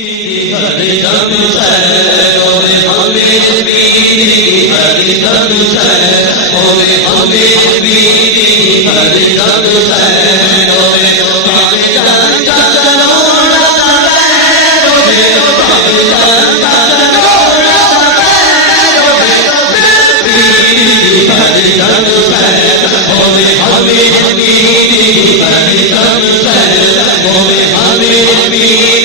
हरदम होवे हमें बीरी हरदम होवे हमें बीरी हरदम होवे पाकिस्तान का करोड़ा होवे पाकिस्तान का करोड़ा होवे बीरी हरदम होवे हमें बीरी हरदम होवे हमें बीरी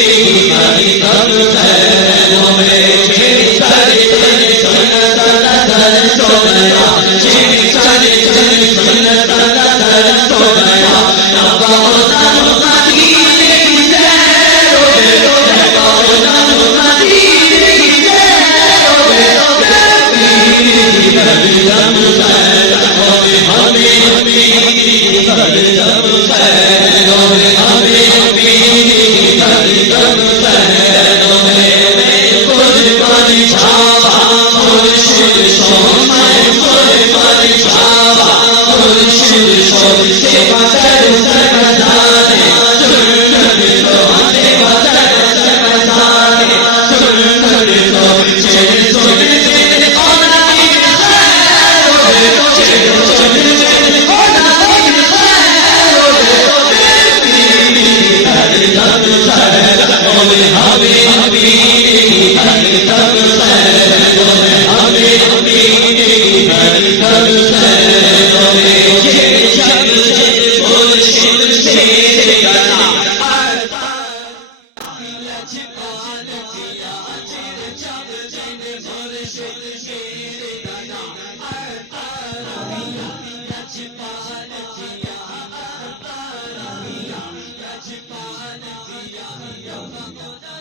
Rajpal,